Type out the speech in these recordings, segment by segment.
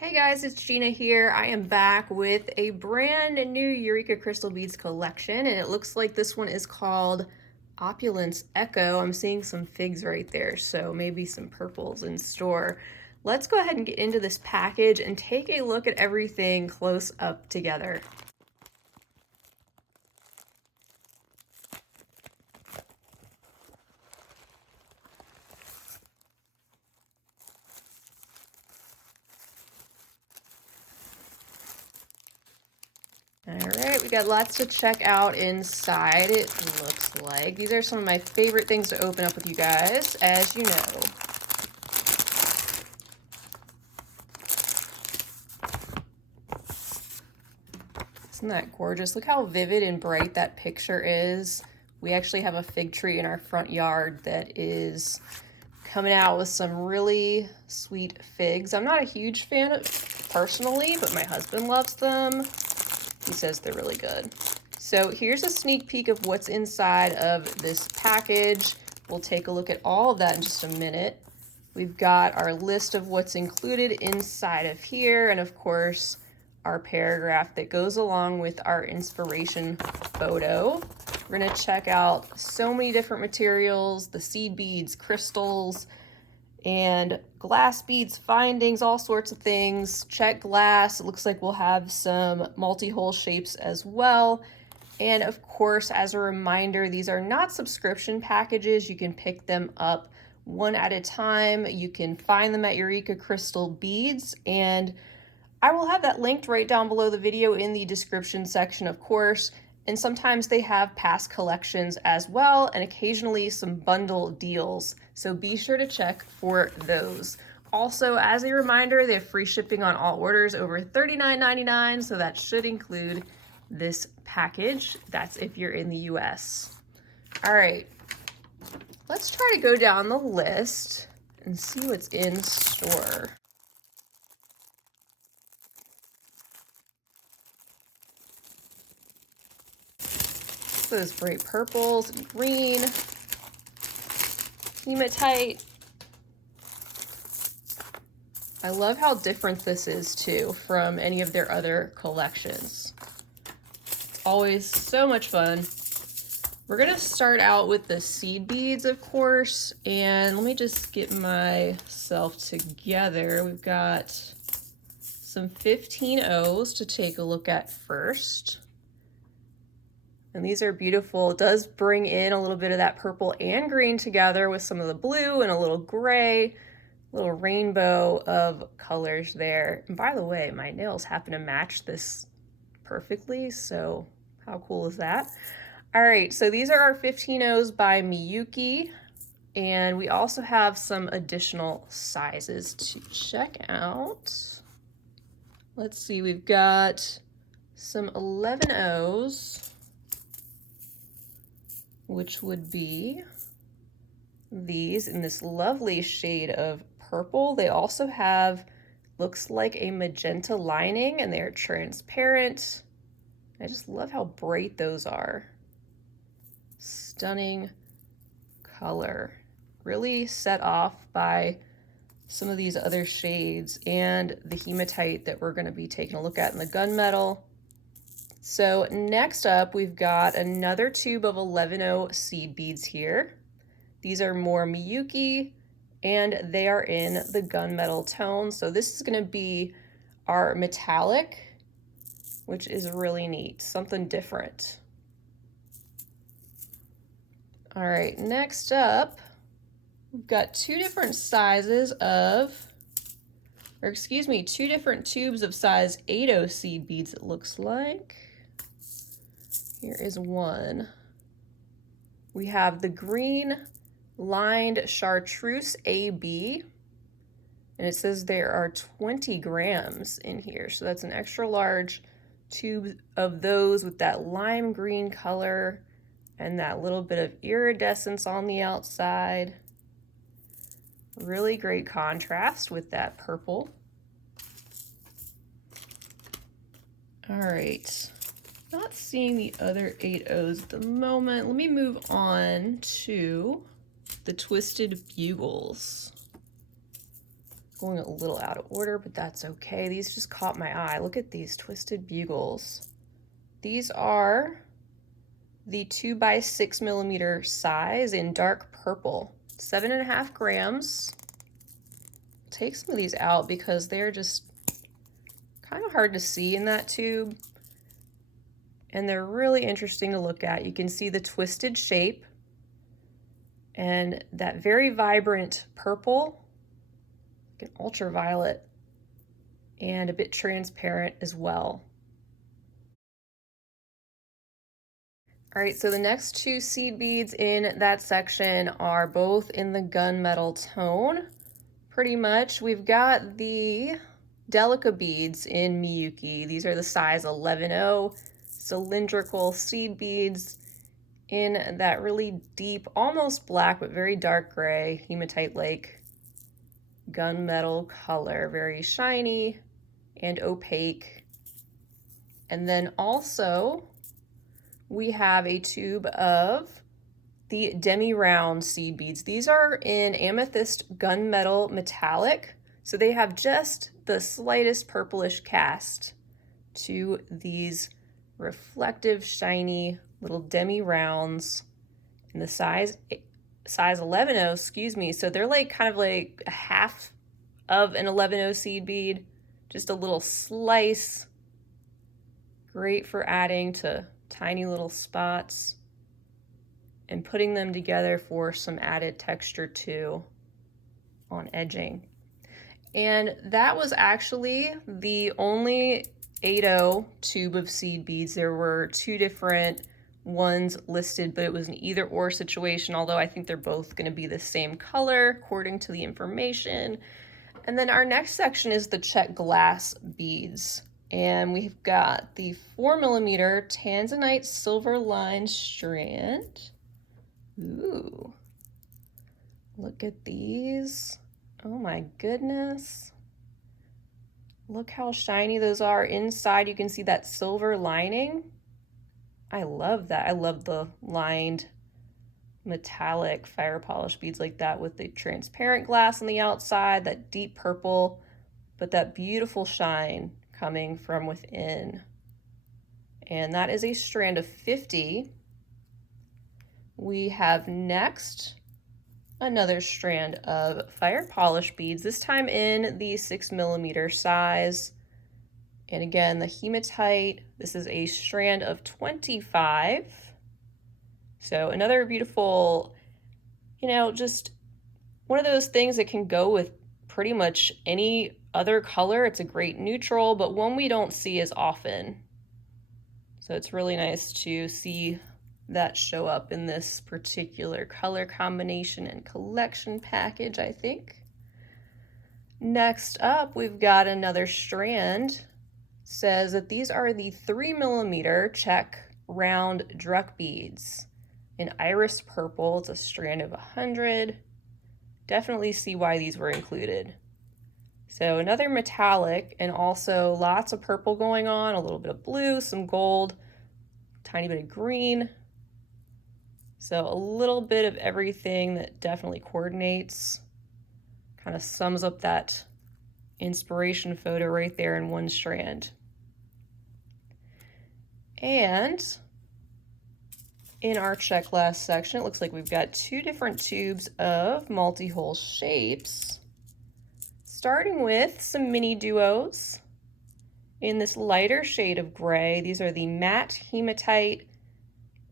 Hey guys, it's Gina here. I am back with a brand new Eureka crystal beads collection, and it looks like this one is called Opulence Echo. I'm seeing some figs right there, so maybe some purples in store. Let's go ahead and get into this package and take a look at everything close up together. All right, we got lots to check out inside, it looks like. These are some of my favorite things to open up with you guys, as you know. Isn't that gorgeous? Look how vivid and bright that picture is. We actually have a fig tree in our front yard that is coming out with some really sweet figs. I'm not a huge fan of personally, but my husband loves them. He says they're really good. So here's a sneak peek of what's inside of this package. We'll take a look at all of that in just a minute. We've got our list of what's included inside of here, and of course, our paragraph that goes along with our inspiration photo. We're gonna check out so many different materials, the seed beads, crystals, and glass beads, findings, all sorts of things. Check glass. It looks like we'll have some multi-hole shapes as well. And of course, as a reminder, these are not subscription packages. You can pick them up one at a time. You can find them at Eureka Crystal Beads, and I will have that linked right down below the video in the description section, of course. And sometimes they have past collections as well, and occasionally some bundle deals. So be sure to check for those. Also, as a reminder, they have free shipping on all orders over $39.99, so that should include this package. That's if you're in the US. All right, let's try to go down the list and see what's in store. Those bright purples and green, hematite. I love how different this is too from any of their other collections. It's always so much fun. We're gonna start out with the seed beads, of course, and let me just get myself together. We've got some 15-0s to take a look at first. And these are beautiful. It does bring in a little bit of that purple and green together with some of the blue and a little gray, little rainbow of colors there. And by the way, my nails happen to match this perfectly, so how cool is that? All right, so these are our 15-0s by Miyuki, and we also have some additional sizes to check out. Let's see, we've got some 11-0s, which would be these in this lovely shade of purple. They also have, looks like a magenta lining, and they're transparent. I just love how bright those are. Stunning color. Really set off by some of these other shades and the hematite that we're gonna be taking a look at in the gunmetal. So next up, we've got another tube of 11-0 seed beads here. These are more Miyuki, and they are in the gunmetal tone. So this is gonna be our metallic, which is really neat, something different. All right, next up, we've got two different sizes of, or excuse me, two different tubes of size 8-0 seed beads, it looks like. Here is one. We have the green lined chartreuse AB, and it says there are 20 grams in here. So that's an extra large tube of those with that lime green color and that little bit of iridescence on the outside. Really great contrast with that purple. All right. Not seeing the other 8-0s at the moment. Let me move on to the twisted bugles. going a little out of order, but that's okay. These just caught my eye. Look at these twisted bugles. These are the 2x6mm size in dark purple, 7.5 grams. Take some of these out because they're just kind of hard to see in that tube. And they're really interesting to look at. You can see the twisted shape and that very vibrant purple, like an ultraviolet, and a bit transparent as well. All right, so the next two seed beads in that section are both in the gunmetal tone. Pretty much, we've got the Delica beads in Miyuki. These are the size 11-0 cylindrical seed beads in that really deep, almost black, but very dark gray, hematite-like gunmetal color, very shiny and opaque. And then also we have a tube of the demi-round seed beads. These are in amethyst gunmetal metallic, so they have just the slightest purplish cast to these reflective, shiny little demi-rounds in the size 11-0, excuse me. So they're like kind of like a half of an 11-0 seed bead, just a little slice. Great for adding to tiny little spots and putting them together for some added texture too on edging. And that was actually the only 8-0 tube of seed beads. There were two different ones listed, but it was an either or situation, although I think they're both going to be the same color according to the information. And then our next section is the Czech glass beads. And we've got the 4mm tanzanite silver line strand. Ooh, look at these. Oh my goodness. Look how shiny those are. Inside you can see that silver lining. I love that. I love the lined metallic fire polish beads like that with the transparent glass on the outside, that deep purple, but that beautiful shine coming from within. And that is a strand of 50. We have next another strand of fire polish beads, this time in the 6mm size. And again, the hematite, this is a strand of 25. So another beautiful, you know, just one of those things that can go with pretty much any other color. It's a great neutral, but one we don't see as often. So it's really nice to see that show up in this particular color combination and collection package, I think. Next up, we've got another strand. Says that these are the 3mm Czech round druck beads in iris purple. It's a strand of 100. Definitely see why these were included. So another metallic, and also lots of purple going on, a little bit of blue, some gold, tiny bit of green. So a little bit of everything that definitely coordinates, kind of sums up that inspiration photo right there in one strand. And in our Czech glass section, it looks like we've got two different tubes of multi-hole shapes, starting with some mini duos in this lighter shade of gray. These are the matte hematite,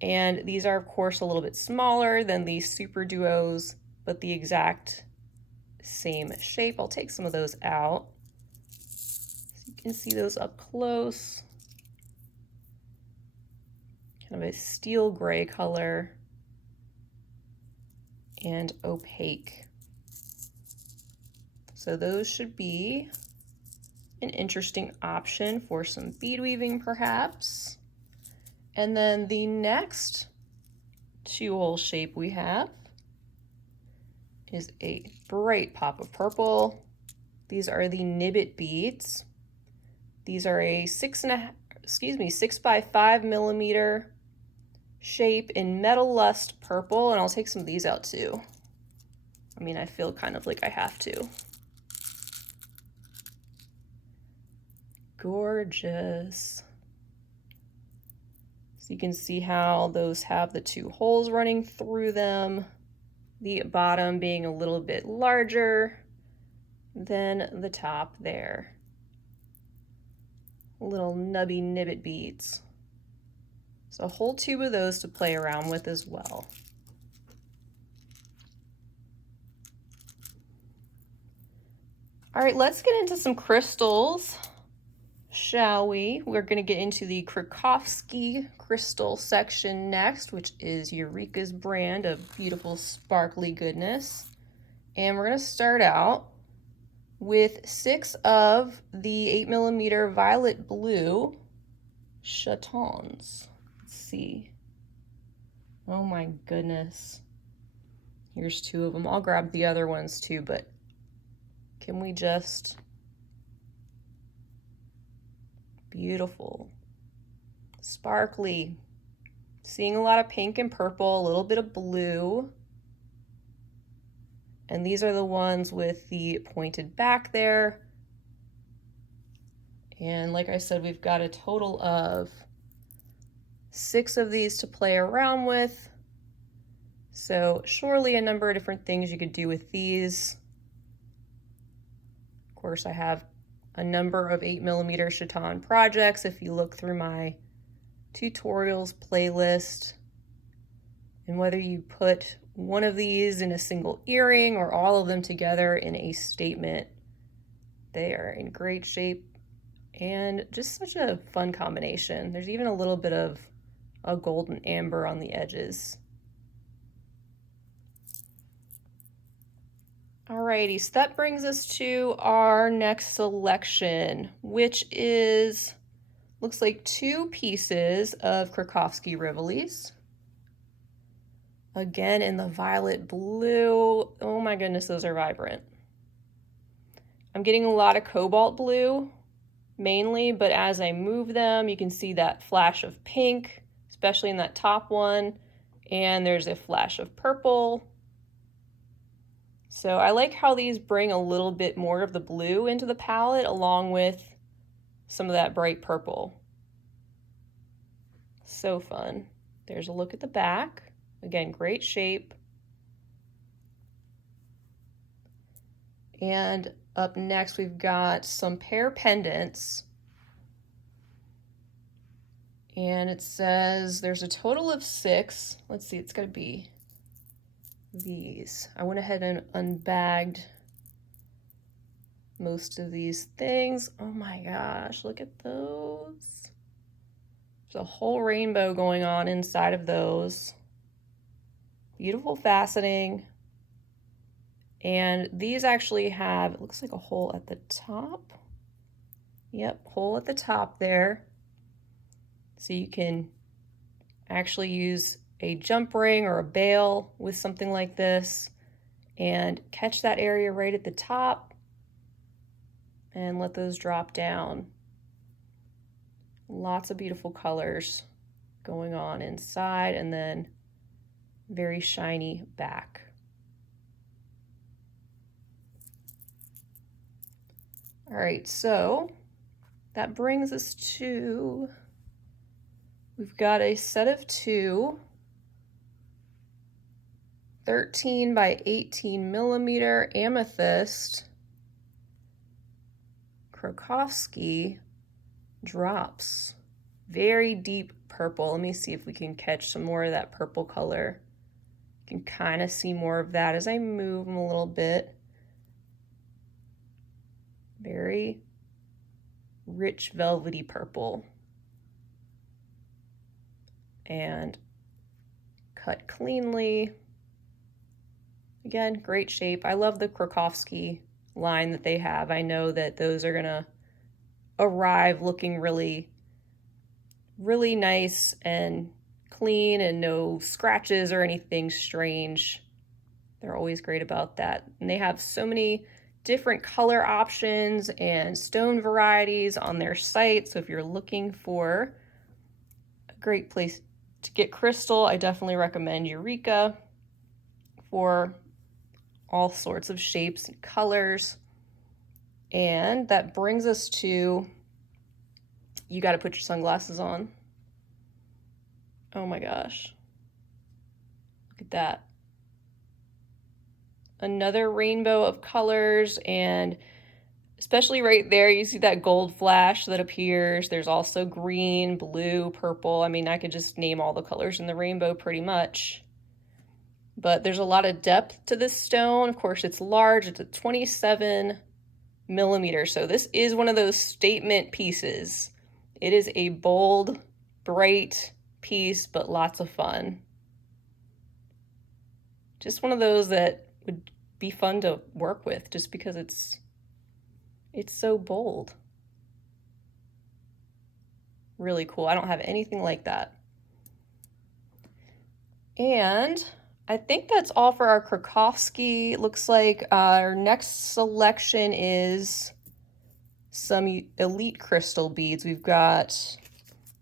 and these are of course a little bit smaller than the super duos, but the exact same shape. I'll take some of those out so you can see those up close. Kind of a steel gray color and opaque. So those should be an interesting option for some bead weaving perhaps. And then the next two-hole shape we have is a bright pop of purple. These are the Nibbit beads. These are a 6x5mm shape in Metal Lust purple, and I'll take some of these out too. I mean, I feel kind of like I have to. gorgeous. So you can see how those have the two holes running through them, the bottom being a little bit larger than the top there. Little nubby nibbit beads. So a whole tube of those to play around with as well. All right, let's get into some crystals, shall we? We're going to get into the Krakovski crystal section next, which is Eureka's brand of beautiful sparkly goodness. And we're going to start out with 6 of the 8mm violet blue chatons. Let's see. Oh my goodness. Here's 2 of them. I'll grab the other ones too, but can we just... Beautiful. Sparkly. Seeing a lot of pink and purple, a little bit of blue. And these are the ones with the pointed back there. And like I said, we've got a total of 6 of these to play around with. So surely a number of different things you could do with these. Of course, I have a number of 8mm chaton projects if you look through my tutorials playlist. And whether you put one of these in a single earring or all of them together in a statement, they are in great shape and just such a fun combination. There's even a little bit of a golden amber on the edges. Alrighty, so that brings us to our next selection, which is, looks like 2 pieces of Krakovski Rivolis. Again, in the violet blue. Oh my goodness, those are vibrant. I'm getting a lot of cobalt blue, mainly, but as I move them, you can see that flash of pink, especially in that top one, and there's a flash of purple. So I like how these bring a little bit more of the blue into the palette, along with some of that bright purple. So fun. There's a look at the back. Again, great shape. And up next, we've got some pear pendants. And it says there's a total of 6. Let's see, it's going to be these. I went ahead and unbagged most of these things. Oh my gosh, look at those. There's a whole rainbow going on inside of those. Beautiful faceting. And these actually have, it looks like a hole at the top. Yep, hole at the top there. So you can actually use a jump ring or a bail with something like this and catch that area right at the top and let those drop down. Lots of beautiful colors going on inside, and then very shiny back. All right, so that brings us to, we've got a set of 2 13 by 18mm amethyst Krakovski drops. Very deep purple. Let me see if we can catch some more of that purple color. You can kind of see more of that as I move them a little bit. Very rich velvety purple. And cut cleanly. Again, great shape. I love the Krakovski line that they have. I know that those are gonna arrive looking really, really nice and clean and no scratches or anything strange. They're always great about that. And they have so many different color options and stone varieties on their site. So if you're looking for a great place to get crystal, I definitely recommend Eureka for all sorts of shapes and colors. And that brings us to You got to put your sunglasses on. Oh my gosh. Look at that. Another rainbow of colors, and especially right there, you see that gold flash that appears. There's also green, blue, purple. I mean, I could just name all the colors in the rainbow pretty much. But there's a lot of depth to this stone. Of course, it's large. It's a 27 millimeter. So this is one of those statement pieces. It is a bold, bright piece, but lots of fun. Just one of those that would be fun to work with just because it's so bold. Really cool. I don't have anything like that. And I think that's all for our Krakovski. Looks like our next selection is some elite crystal beads. We've got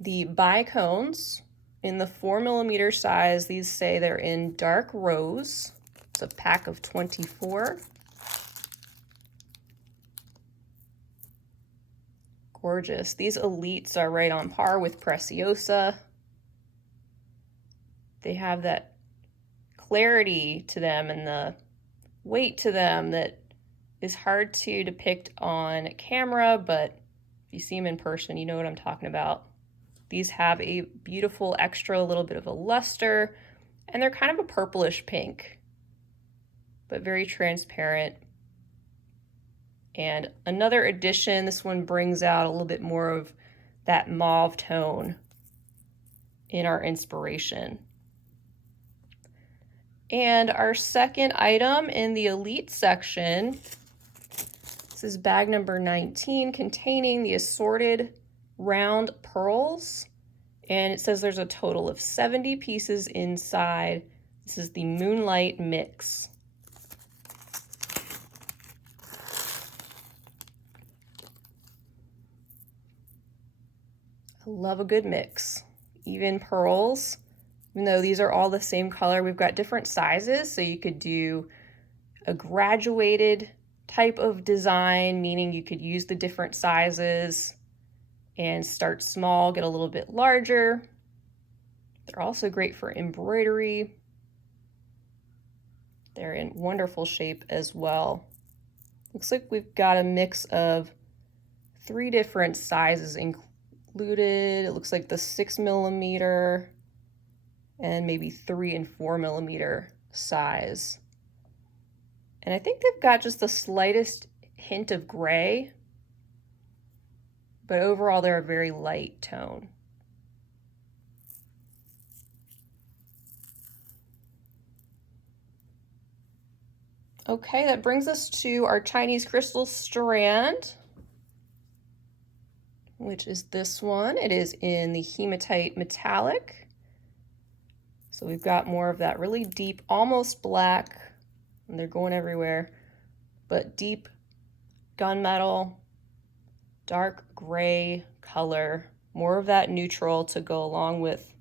the bicones in the 4 millimeter size. These say they're in dark rose. It's a pack of 24. Gorgeous. These elites are right on par with Preciosa. They have that clarity to them and the weight to them that is hard to depict on camera, but if you see them in person, you know what I'm talking about. These have a beautiful extra little bit of a luster, and they're kind of a purplish pink, but very transparent. And another addition, this one brings out a little bit more of that mauve tone in our inspiration. And our second item in the elite section, this is bag number 19, containing the assorted round pearls. And it says there's a total of 70 pieces inside. This is the Moonlight Mix. I love a good mix. Even pearls. Even though these are all the same color, we've got different sizes, so you could do a graduated type of design, meaning you could use the different sizes and start small, get a little bit larger. They're also great for embroidery. They're in wonderful shape as well. Looks like we've got a mix of 3 different sizes included. It looks like the 6 millimeter, and maybe 3 and 4 millimeter size. And I think they've got just the slightest hint of gray, but overall they're a very light tone. Okay, that brings us to our Chinese crystal strand, which is this one. It is in the hematite metallic. So we've got more of that really deep, almost black, and they're going everywhere, but deep gunmetal, dark gray color, more of that neutral to go along with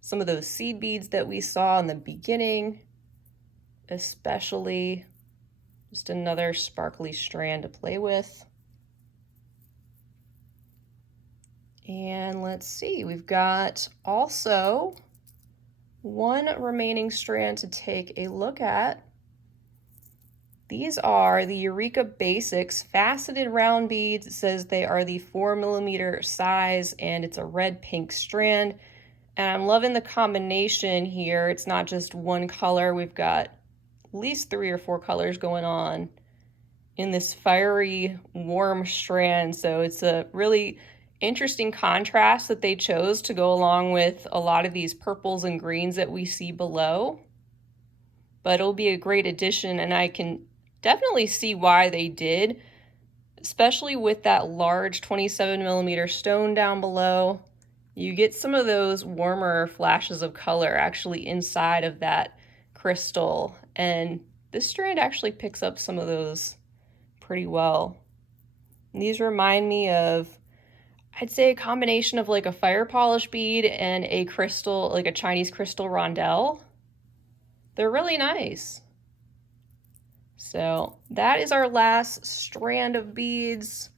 some of those seed beads that we saw in the beginning, especially. Just another sparkly strand to play with. And let's see, we've got also 1 remaining strand to take a look at. These are the Eureka Basics faceted round beads. It says they are the 4 millimeter size, and it's a red-pink strand. And I'm loving the combination here. It's not just one color. We've got at least 3 or 4 colors going on in this fiery, warm strand. So it's a really interesting contrast that they chose to go along with a lot of these purples and greens that we see below. But it'll be a great addition, and I can definitely see why they did, especially with that large 27 millimeter stone down below. You get some of those warmer flashes of color actually inside of that crystal, and this strand actually picks up some of those pretty well. And these remind me of, I'd say, a combination of like a fire polish bead and a crystal, like a Chinese crystal rondelle. They're really nice. So that is our last strand of beads.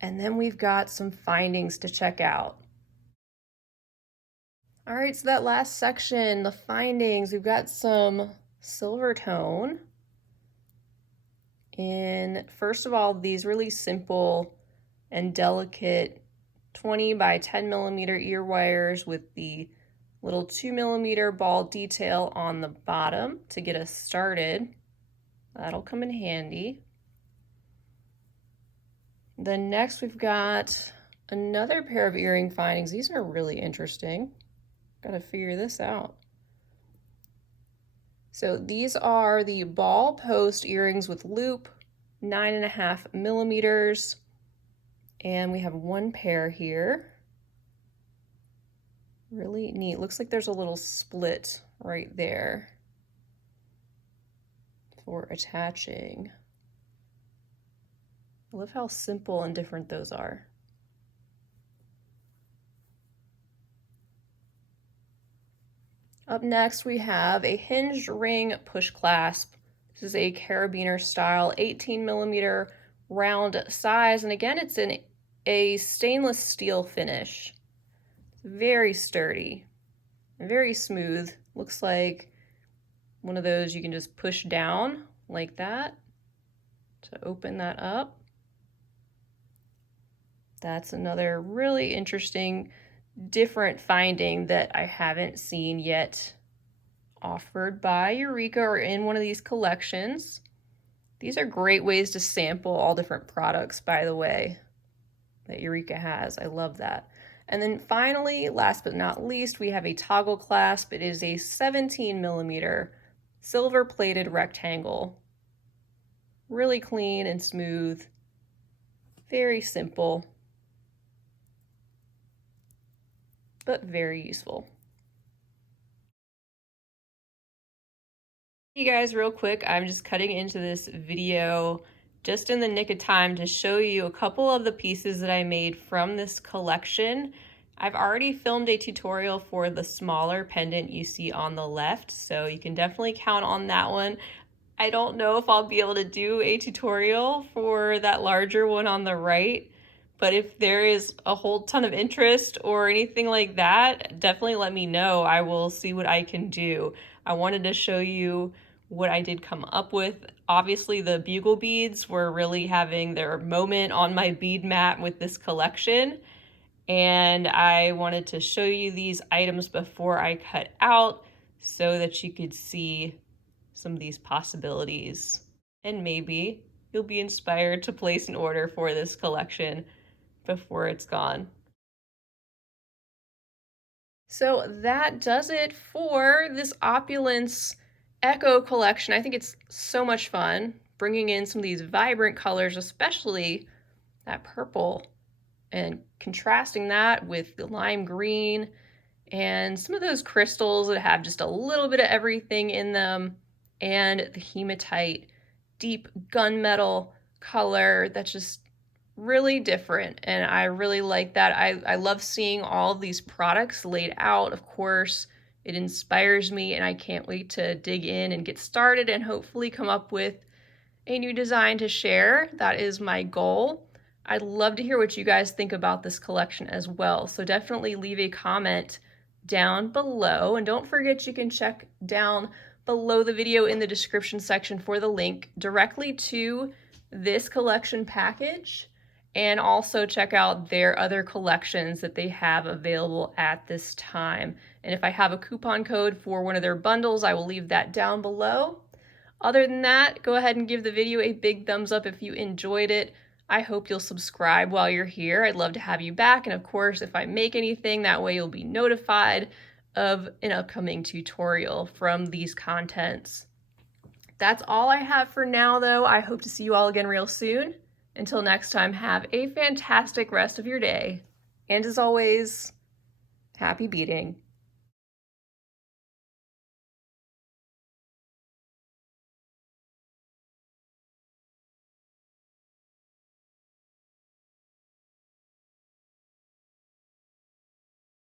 And then we've got some findings to check out. All right, so that last section, the findings, we've got some silver tone. And first of all, these really simple and delicate 20 by 10 millimeter ear wires with the little 2 millimeter ball detail on the bottom to get us started. That'll come in handy. Then next we've got another pair of earring findings. These are really interesting. Got to figure this out. So these are the ball post earrings with loop, 9.5 millimeters. And we have one pair here. Really neat. Looks like there's a little split right there for attaching. I love how simple and different those are. Up next, we have a hinged ring push clasp. This is a carabiner style, 18 millimeter round size. And again, it's in a stainless steel finish. Very sturdy, very smooth. Looks like one of those you can just push down like that to open that up. That's another really interesting, different finding that I haven't seen yet offered by Eureka or in one of these collections. These are great ways to sample all different products, by the way, that Eureka has. I love that. And then finally, last but not least, we have a toggle clasp. It is a 17 millimeter silver plated rectangle. Really clean and smooth. Very simple, but very useful. Hey guys, real quick, I'm just cutting into this video just in the nick of time to show you a couple of the pieces that I made from this collection. I've already filmed a tutorial for the smaller pendant you see on the left, so you can definitely count on that one. I don't know if I'll be able to do a tutorial for that larger one on the right, but if there is a whole ton of interest or anything like that, definitely let me know. I will see what I can do. I wanted to show you what I did come up with. Obviously, the bugle beads were really having their moment on my bead mat with this collection, and I wanted to show you these items before I cut out so that you could see some of these possibilities, and maybe you'll be inspired to place an order for this collection before it's gone. So that does it for this Opulence Echo collection. I think it's so much fun bringing in some of these vibrant colors, especially that purple, and contrasting that with the lime green and some of those crystals that have just a little bit of everything in them, and the hematite deep gunmetal color that's just really different, and I really like that. I love seeing all of these products laid out. Of course, it inspires me, and I can't wait to dig in and get started and hopefully come up with a new design to share. That is my goal. I'd love to hear what you guys think about this collection as well, so definitely leave a comment down below, and don't forget you can check down below the video in the description section for the link directly to this collection package, and also check out their other collections that they have available at this time. And if I have a coupon code for one of their bundles, I will leave that down below. Other than that, go ahead and give the video a big thumbs up if you enjoyed it. I hope you'll subscribe while you're here. I'd love to have you back. And of course, if I make anything, that way you'll be notified of an upcoming tutorial from these contents. That's all I have for now, though. I hope to see you all again real soon. Until next time, have a fantastic rest of your day. And as always, happy beading.